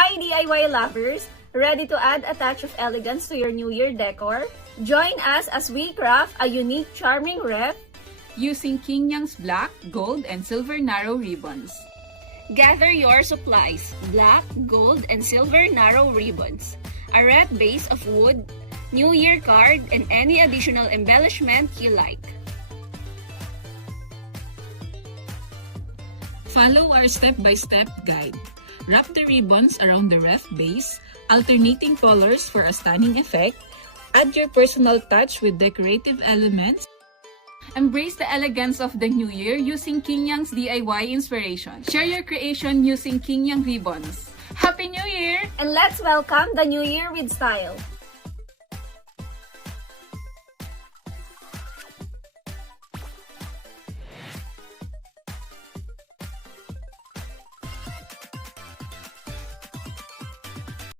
Hi DIY lovers! Ready to add a touch of elegance to your New Year decor? Join us as we craft a unique, charming wreath using King Yang's black, gold, and silver narrow ribbons. Gather your supplies, black, gold, and silver narrow ribbons, a wreath base of wood, New Year card, and any additional embellishment you like. Follow our step-by-step guide. Wrap the ribbons around the wreath base, alternating colors for a stunning effect. Add your personal touch with decorative elements. Embrace the elegance of the new year using King Yang's DIY inspiration. Share your creation using King Yang ribbons. Happy New Year! and let's welcome the New Year with style!